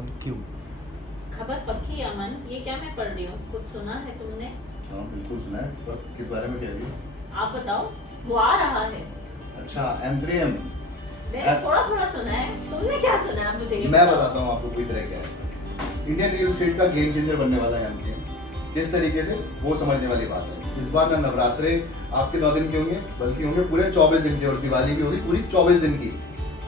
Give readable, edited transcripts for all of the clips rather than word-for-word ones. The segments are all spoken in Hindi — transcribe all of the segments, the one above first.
और क्यों? खबर पक्की अमन, ये क्या मैं पढ़ रही हूँ? कुछ सुना है तुमने? हाँ बिल्कुल सुना है, पर किस बारे में कह रही हो? आप बताओ। वो आ रहा है। अच्छा M3M। मैंने थोड़ा थोड़ा सुना है, तुमने क्या सुना है मुझे ये मैं बताओ। बताता हूँ आपको पूरी तरह क्या है। इंडियन रियल एस्टेट का गेम चेंजर बनने वाला है M3M। किस तरीके से, वो समझने वाली बात है। इस बार ना नवरात्रे आपके 9 दिन के होंगे, बल्कि होंगे पूरे 24 दिन के, और दिवाली भी होगी पूरी 24 दिन की।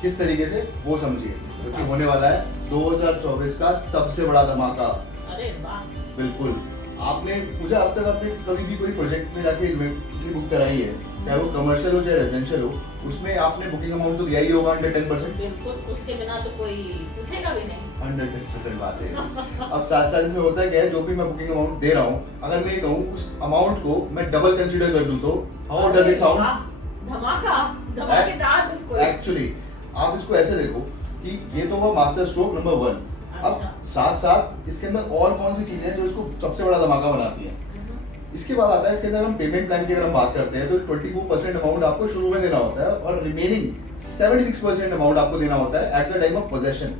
किस तरीके से, वो समझिए, क्योंकि होने वाला है 2024 का सबसे बड़ा धमाका। अरे वाह। बिल्कुल। आपने मुझे अब तक आपने कभी भी कोई प्रोजेक्ट में जाके इन्वेंटरी बुक कराई है, चाहे वो कमर्शियल हो चाहे रेजिडेंशियल हो, उसमें आपने बुकिंग अमाउंट तो दिया ही होगा 110%। बिल्कुल, उसके बिना तो कोई पूछेगा भी नहीं। 110% बात है। अब साथ साथ इसमें होता है क्या है, जो भी मैं बुकिंग अमाउंट दे रहा हूँ, अगर मैं ये कहूँ उस अमाउंट को मैं डबल कंसीडर कर दूँ तो हाउ डज इट साउंड? धमाका, धमाकेदार बिल्कुल। एक्चुअली आप इसको ऐसे देखो कि ये तो हुआ मास्टर स्ट्रोक नंबर 1। अब अच्छा। साथ साथ इसके अंदर और कौन सी चीजें हैं जो इसको सबसे बड़ा धमाका बनाती हैं? इसके बाद आता है, इसके अंदर हम पेमेंट प्लान की अगर हम बात करते हैं तो 24% अमाउंट आपको शुरू में देना होता है, और रिमेनिंग 76% अमाउंट आपको देना होता है at the time of possession,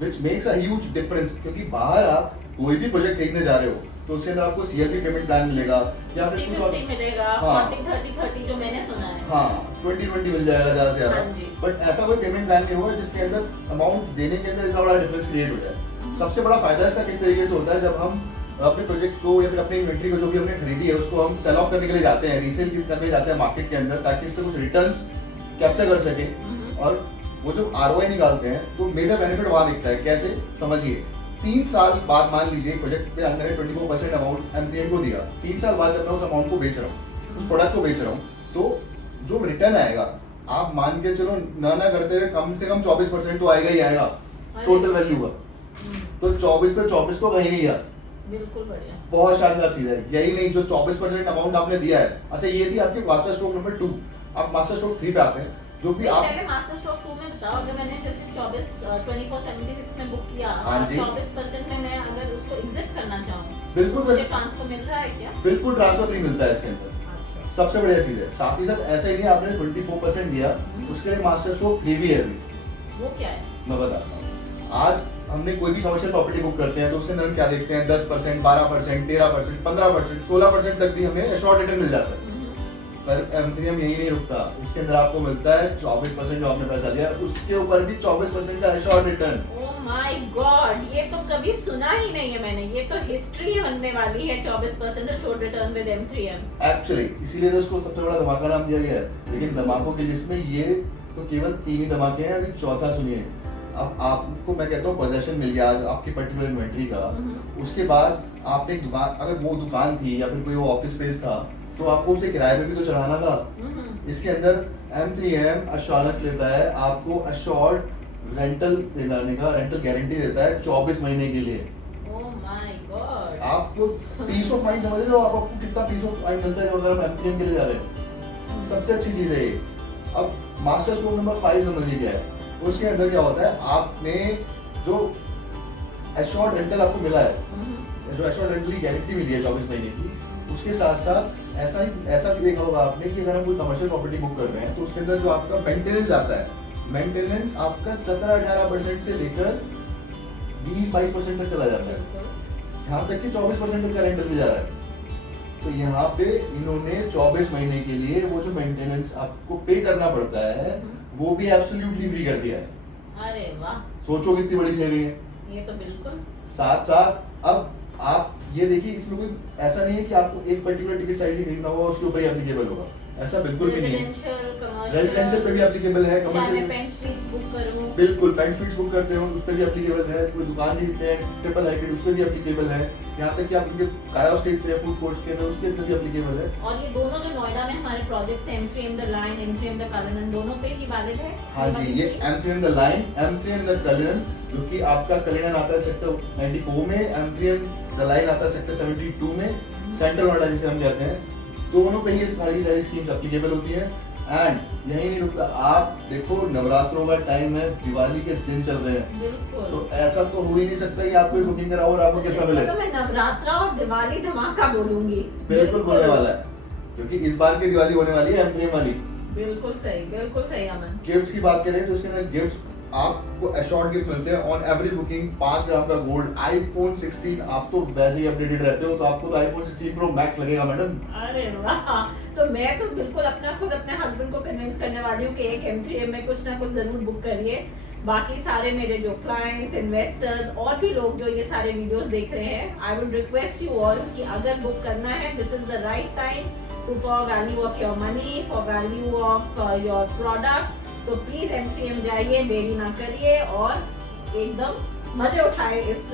which makes a huge difference. क्योंकि बाहर आप कोई भी प्रोजेक्ट खरीदने जा रहे हो तो उसके अंदर आपको सीएलपी पेमेंट प्लान मिलेगा, या फिर कुछ और 50-50 मिलेगा, हाँ। 40-30-30 जो मैंने सुना है। हाँ 20-20 मिल जाएगा ज़्यादा से ज़्यादा। हाँ जी। बट ऐसा कोई पेमेंट प्लान नहीं होगा जिसके अंदर अमाउंट देने के अंदर इतना बड़ा डिफरेंस क्रिएट हो जाए। सबसे बड़ा फायदा इसका किस तरीके से होता है, जब हम अपने प्रोजेक्ट को या फिर अपनी इन्वेंटरी को जो भी हमने खरीदी है उसको हम सेल ऑफ करने के लिए जाते हैं, रीसेल करने जाते हैं मार्केट के अंदर, ताकि उससे कुछ रिटर्न्स कैप्चर कर सके, और वो जो आरओआई निकालते हैं तो मेजर बेनिफिट वहाँ दिखता है। कैसे, समझिए। 3 साल बाद मान लीजिए प्रोजेक्ट पे मैंने 24% अमाउंट M3M को दिया, 3 साल बाद जब मैं उस अमाउंट को बेच रहा हूँ, उस प्रोडक्ट को बेच रहा हूँ, तो जो रिटर्न आएगा, आप मान के चलो ना करते हुए कम से कम 24% तो आएगा ही आएगा टोटल वैल्यू का। तो 24 पे 24 को कहीं नहीं गया। बिल्कुल बढ़िया। बहुत शानदार चीज है। यही नहीं, जो 24% अमाउंट आपने दिया है, अच्छा ये थी आपकी मास्टर स्ट्रोक नंबर 2। अब मास्टर स्ट्रोक 3 पे आते हैं, जो भी आप पहले मास्टर स्ट्रोक 2 में बताओ, अगर मैंने जैसे 2476 में बुक किया, हाँ जी। 24% में मैं अगर उसको एग्जिट करना चाहूँ, बिल्कुल मुझे ट्रांसफर मिल रहा है क्या? बिल्कुल ट्रांसफर फ्री मिलता है इसके अंदर। अच्छा। सबसे बढ़िया चीज है। साथ ही साथ ऐसा ही नहीं आपने 24% दिया, उसके लिए मास्टर स्ट्रोक 3 भी है अभी। वो क्या है? मैं बताता हूँ। आज हमने कोई भी कमर्शियल प्रॉपर्टी बुक करते हैं तो उसके अंदर हम क्या देखते हैं, 10%, 12%, 13%, 15%, 16% तक भी हमें एश्योर्ड रिटर्न मिल जाता है। पर M3M यही नहीं रुकता, इसके अंदर आपको मिलता है 24% जो आपने पैसा दिया, उसके ऊपर भी 24% का assured return. Oh my God, ये तो कभी सुना ही नहीं है मैंने। ये तो हिस्ट्री बनने वाली है, 24% assured return with M3M। Actually इसीलिए तो इसको सबसे बड़ा धमाका नाम दिया गया है। लेकिन धमाकों की लिस्ट में ये तो केवल 3 ही धमाके हैं, अभी चौथा सुनिए। अब आपको मैं कहता हूँ पोजेशन मिल गया आज आपकी पर्टिकुलर इन्वेंटरी का, उसके बाद आपने एक दुकान, अगर वो दुकान थी या फिर कोई वो ऑफिस स्पेस था, तो आपको उसे किराए पे भी तो चढ़ाना था। इसके अंदर M3M अश्योरेंस लेता है, आपको अश्योर्ड रेंटल दिलाने का, रेंटल गारंटी देता है 24 महीने के लिए। Oh my God. आपको पीस ऑफ माइंड समझ रहे हो आप, आपको कितना पीस ऑफ माइंड मिलता है अगर आप M3M के लिए जा रहे हैं। सबसे अच्छी चीज है ये। अब मास्टर स्ट्रोक नंबर 5 समझिए क्या है। उसके अंदर क्या होता है, आपने जो एश्योर्ड रेंटल आपको मिला है, जो एश्योर्ड रेंटल की गारंटी मिली है 24 महीने की, उसके साथ साथ ऐसा भी देखा होगा आपने कि अगर हम कोई कमर्शियल प्रॉपर्टी बुक कर रहे हैं तो उसके अंदर जो आपका मेंटेनेंस आता है, मेंटेनेंस आपका 17-18% से लेकर 20-22% तक चला जाता है। यहाँ तक कि 24% तक का रेंटल भी जा रहा है। तो यहाँ पे इन्होंने 24 महीने के लिए वो जो मेंटेनेंस आपको पे करना पड़ता है वो भी एब्सोल्युटली फ्री कर दिया है। अरे वाह, सोचो कितनी बड़ी सेविंग है। ये तो बिल्कुल। साथ साथ अब आप ये देखिए, इसमें कोई ऐसा नहीं है कि आपको एक पर्टिकुलर टिकट साइज ही खरीदना होगा उसके ऊपर ही एप्लीकेबल होगा, ऐसा बिल्कुल भी नहीं है। रेजिडेंशियल पे भी एप्लीकेबल है, कमर्शियल पेंट स्ट्रीट्स बुक करूं, बिल्कुल पेंट स्वीट्स बुक करते हो उस पर भी एप्लीकेबल है, कोई दुकान खरीदते हैं ट्रिपल हाइटेड उस पर भी एप्लीकेबल है, यहाँ तक कि आप उनके कायोस खरीदते हैं फूड कोर्ट के, उसके अंदर भी एप्लीकेबल है। और ये दोनों जो नोएडा में हमारे प्रोजेक्ट्स हैं, M3M the line, M3M the Cullinan, दोनों पे ही वैलिड है। हाँ जी, ये M3M the line, M3M the Cullinan, जो कि आपका कलिनन आता है सेक्टर 94 में, M3M द लाइन आता है सेक्टर 72 में, सेंट्रल नोएडा जिसे हम कहते हैं। दोनों पे ये सारी स्कीम्स एप्लीकेबल होती हैं। एंड यही नहीं रुकता, आप देखो नवरात्रों का टाइम है, दिवाली के दिन चल रहे हैं, बिल्कुल। तो ऐसा तो हो ही नहीं सकता कि आप कोई बुकिंग कराओ और आपको कितना मिले। तो मैं नवरात्रा और दिवाली धमाका बोलूंगी। बिल्कुल बोलने वाला है, क्योंकि इस बार की दिवाली होने वाली है M3M वाली। बिल्कुल सही अमन। गिफ्ट्स की बात करें तो इसके अंदर गिफ्ट्स आपको एश्योर्ड गिफ्ट मिलते हैं ऑन एवरी बुकिंग, 5 ग्राम का गोल्ड, आईफोन 16। आप तो वैसे ही अपडेटेड रहते हो, तो आपको तो आईफोन 16 प्रो मैक्स लगेगा मैडम। अरे वाह, तो मैं तो बिल्कुल खुद अपने हस्बैंड को कन्विंस करने वाली हूँ कि एक M3M में कुछ ना कुछ जरूर बुक करिए। बाकी सारे मेरे जो क्लाइंट्स, इन्वेस्टर्स और भी लोग जो ये सारे वीडियोस देख रहे हैं, I would request you all कि अगर बुक करना है, this is the right time to for value of your money, for value of your product. तो प्लीज M3M जाइए, देरी ना करिए और एकदम मजे उठाए इस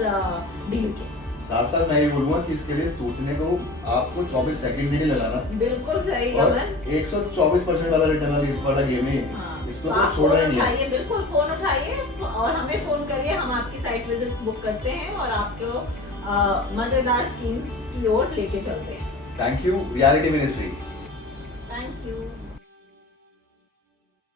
डील के। साथ साथ मैं ये बोलूंगा कि इसके लिए सोचने को आपको 24 सेकंड भी नहीं लगाना। बिल्कुल सही और गमन। 124% वाला रिटर्न वाला गेम है। हाँ, इसको तो तो आप छोड़ना फोन ही नहीं है। उठाइए, बिल्कुल फोन उठाइए और हमें फोन करिए, हम आपकी साइट विजिट्स बुक करते हैं और आपको मजेदार स्कीम्स की ओर लेके चलते हैं। Thank you reality ministry. Thank you.